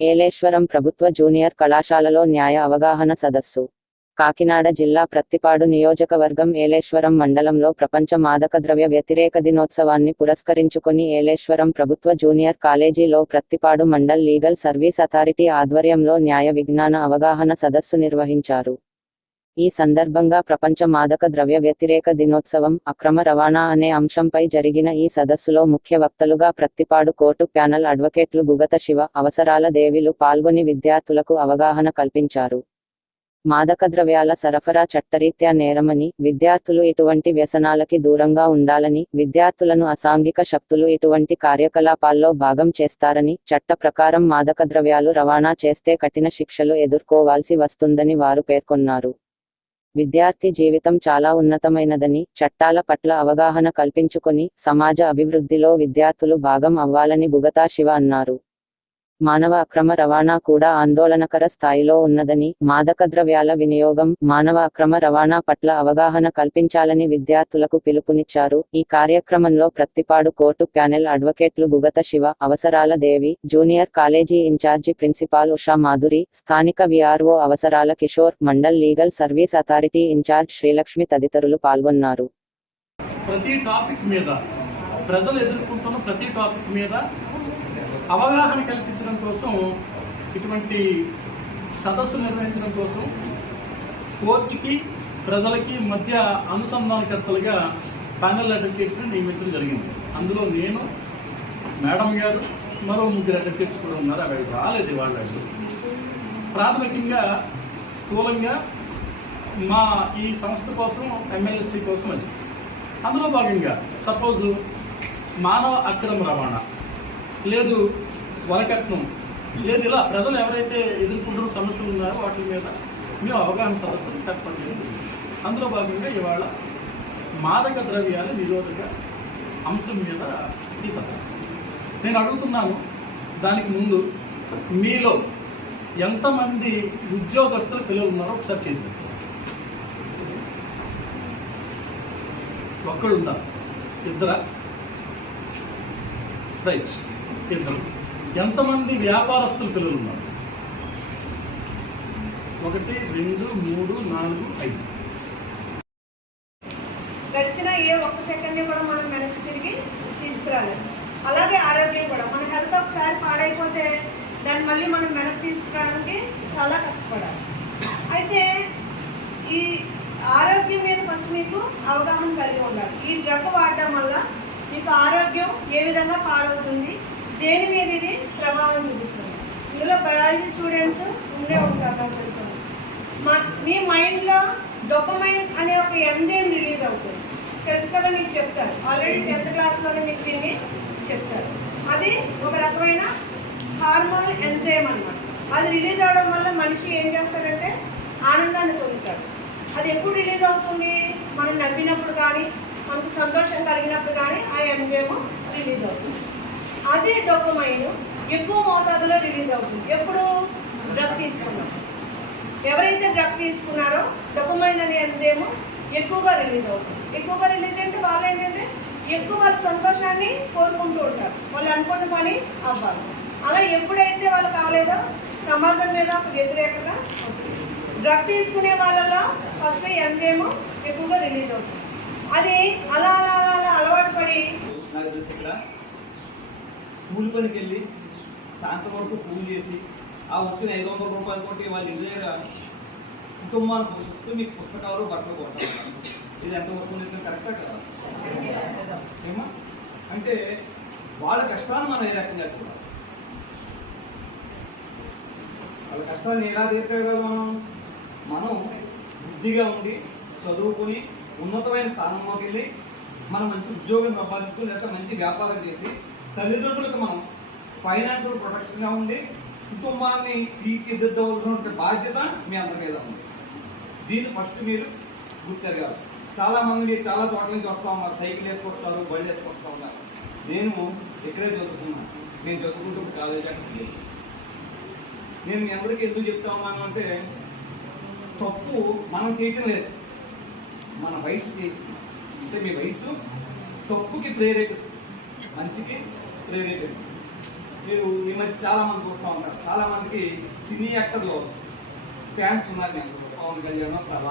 ఏలేశ్వరం ప్రభుత్వ జూనియర్ కళాశాలలో న్యాయ అవగాహన సదస్సు. కాకినాడ జిల్లా ప్రత్తిపాడు నియోజకవర్గం ఏలేశ్వరం మండలంలో ప్రపంచ మాదక ద్రవ్య వ్యతిరేక దినోత్సవాన్ని పురస్కరించుకుని ఏలేశ్వరం ప్రభుత్వ జూనియర్ కాలేజీలో Prathipadu mandal legal service authority ఆధ్వర్యంలో న్యాయ విజ్ఞాన అవగాహన సదస్సు నిర్వహించారు. ఈ సందర్భంగా ప్రపంచ మాదక ద్రవ్య వ్యతిరేక దినోత్సవం అక్రమ రవాణా అనే అంశంపై జరిగిన ఈ సదస్సులో ముఖ్య వక్తలుగా ప్రత్తిపాడు కోర్టు ప్యానల్ అడ్వకేట్లు గుగత శివ అవసరాల దేవిలు పాల్గొని విద్యార్థులకు అవగాహన కల్పించారు. మాదక ద్రవ్యాల సరఫరా చట్టరీత్యా నేరమని విద్యార్థులు ఇటువంటి వ్యసనాలకి దూరంగా ఉండాలని విద్యార్థులను అసాంఘిక శక్తులు ఇటువంటి కార్యకలాపాల్లో భాగం చేస్తారని చట్ట ప్రకారం మాదక ద్రవ్యాలు రవాణా చేస్తే కఠిన శిక్షలు ఎదుర్కోవాల్సి వస్తుందని వారు పేర్కొన్నారు. విద్యార్థి జీవితం చాలా ఉన్నతమైనదని చట్టాల పట్ల అవగాహన కల్పించుకొని సమాజ అభివృద్ధిలో విద్యార్థులు భాగం అవ్వాలని బుగతా శివ అన్నారు. మానవ అక్రమ రవాణా కూడా ఆందోళనకర స్థాయిలో ఉన్నదని మాదక ద్రవ్యాల వినియోగం మానవ అక్రమ రవాణా పట్ల అవగాహన కల్పించాలని విద్యార్థులకు పిలుపునిచ్చారు. ఈ కార్యక్రమంలో Prathipadu court panel అడ్వకేట్లు Bugatha Siva Avasarala Devi junior college incharge principal Usha Madhuri స్థానిక VRO Avasarala Kishore mandal legal service authority incharge Srilakshmi తదితరులు పాల్గొన్నారు. ప్రతి టాపిక్ మీద ప్రజలు ఎదుర్కొంటున్న ప్రతి టాపిక్ మీద అవగాహన కల్పించడం కోసం ఇటువంటి సదస్సు నిర్వహించడం కోసం కోర్టుకి ప్రజలకి మధ్య అనుసంధానకర్తలుగా ప్యానల్ అడ్వకేట్స్ని నియమించడం జరిగింది. అందులో నేను మేడం గారు మరో ముగ్గురు అడ్వకేట్స్ కూడా ఉన్నారు. అవి రాలేదు వాళ్ళు ప్రాథమికంగా స్థూలంగా మా ఈ సంస్థ కోసం ఎమ్మెల్యేసీ కోసం అది. అందులో భాగంగా సపోజ్ మానవ అక్రమ రవాణా. లేదు వరకట్నం లేదు ఇలా ప్రజలు ఎవరైతే ఎదుర్కొంటున్న సమస్యలు ఉన్నారో వాటి మీద మేము అవగాహన సదస్సులు చెప్పండి అందులో భాగంగా ఇవాళ మాదక ద్రవ్యాల నిరోధక అంశం మీద ఈ సదస్సు. నేను అడుగుతున్నాను దానికి ముందు మీలో ఎంతమంది ఉద్యోగస్తుల పిల్లలు ఉన్నారో ఒకసారి చేసి ఒక్కడు ఉందా ఇద్దరా? రైట్. ఇద్దరు ఎంతమంది వ్యాపారస్తుల పిల్లలు ఉన్నారు ఒకటి రెండు మూడు నాలుగు ఐదు. గడిచిన ఏ ఒక్క సెకండ్ని కూడా మనం వెనక్కి తిరిగి తీసుకురాలేదు. అలాగే ఆరోగ్యం కూడా. మన హెల్త్ ఒకసారి పాడైపోతే దాన్ని మళ్ళీ మనం వెనక్కి తీసుకురావడానికి చాలా కష్టపడాలి. అయితే ఈ ఆరోగ్యం మీద ఫస్ట్ మీకు అవగాహన కలిగి ఉండాలి. ఈ డ్రగ్ వాడడం వల్ల మీకు ఆరోగ్యం ఏ విధంగా పాడవుతుంది? దేని మీద ఇది ప్రభావం చూపిస్తుంది? ఇందులో బయాలజీ స్టూడెంట్స్ ఉండే ఉంటారు నాకు తెలుసు. మా మీ మైండ్లో డొప్పమైన్ అనే ఒక ఎంజైమ్ రిలీజ్ అవుతుంది. తెలుసు కదా మీకు చెప్తారు. ఆల్రెడీ టెన్త్ క్లాస్లోనే మీకు దీన్ని చెప్తారు. అది ఒక రకమైన హార్మోనల్ ఎంజైమ్ అనమాట అది రిలీజ్ అవడం వల్ల మనిషి ఏం చేస్తాడంటే ఆనందాన్ని పొందుతాడు. అది ఎప్పుడు రిలీజ్ అవుతుంది? మనం నవ్వినప్పుడు కానీ మనకు సంతోషం కలిగినప్పుడు కానీ ఆ ఎంజైమ్ రిలీజ్ అవుతుంది. అదే డొపమైన్ ఎక్కువ మోతాదులో రిలీజ్ అవుతుంది. ఎప్పుడు? డ్రగ్ తీసుకున్నాం ఎవరైతే డ్రగ్ తీసుకున్నారో డొపమైన్ అనే ఎంజైమ్ ఎక్కువగా రిలీజ్ అవుతుంది. ఎక్కువగా రిలీజ్ అయితే వాళ్ళు ఏంటంటే ఎక్కువ వాళ్ళ సంతోషాన్ని కోరుకుంటూ ఉంటారు. వాళ్ళు అనుకున్న పని అవ్వాలి. అలా ఎప్పుడైతే వాళ్ళు కాలేదో సమాజం మీద ఒక వ్యతిరేకత వస్తుంది. డ్రగ్ తీసుకునే వాళ్ళలో ఫస్ట్ ఎంజైమ్ ఎక్కువగా రిలీజ్ అవుతుంది. అది అలా అలా అలా అలా అలవాటు పడి ఇక్కడ. కూలి పనికి వెళ్ళి సాయంత్రం వరకు కూలి చేసి ఆ వచ్చిన ఐదు వందల రూపాయలు కొట్టి వాళ్ళ ఇంటి దగ్గర కుటుంబాన్ని పోషిస్తూ మీకు పుస్తకాలు బట్టలు కొట్టాలి ఇది ఎంతవరకు చేసిన కరెక్టా కదా? ఏమా? అంటే వాళ్ళ కష్టాన్ని మనం ఏ రకంగా చూడాలి? వాళ్ళ కష్టాన్ని ఎలా తీర్చగలం మనం? మనం బుద్ధిగా ఉండి చదువుకొని ఉన్నతమైన స్థానంలోకి వెళ్ళి మనం మంచి ఉద్యోగం సంపాదించుకుని లేకపోతే మంచి వ్యాపారం చేసి తల్లిదండ్రులకు మనం ఫైనాన్షియల్ ప్రొటెక్షన్గా ఉండి కుటుంబాన్ని తీర్చిదిద్దవలసినటువంటి బాధ్యత మీ అందరికీ ఉంది. దీన్ని ఫస్ట్ మీరు గుర్తెరగాలి. చాలామంది చాలా చోట్ల నుంచి వస్తూ ఉన్నారు సైకిల్ వేసుకొస్తారు బండి వేసుకొస్తూ ఉన్నారు. నేను ఇక్కడే చదువుకున్నాను నేను చదువుకుంటూ కాలేజ్ అంటే నేను ఎవరికి ఎందుకు చెప్తా ఉన్నాను అంటే తప్పు మనం చేయటం లేదు. మన వయసు చేస్తుంది. అంటే మీ వయసు తప్పుకి ప్రేరేపిస్తుంది. మంచికి ప్రేరేపిస్తుంది మీరు ఈ మధ్య చాలామంది చూస్తూ ఉంటారు. చాలామందికి సినీ యాక్టర్లో ఫ్యాన్స్ ఉన్నారు నేను పవన్ కళ్యాణ్ ప్రభా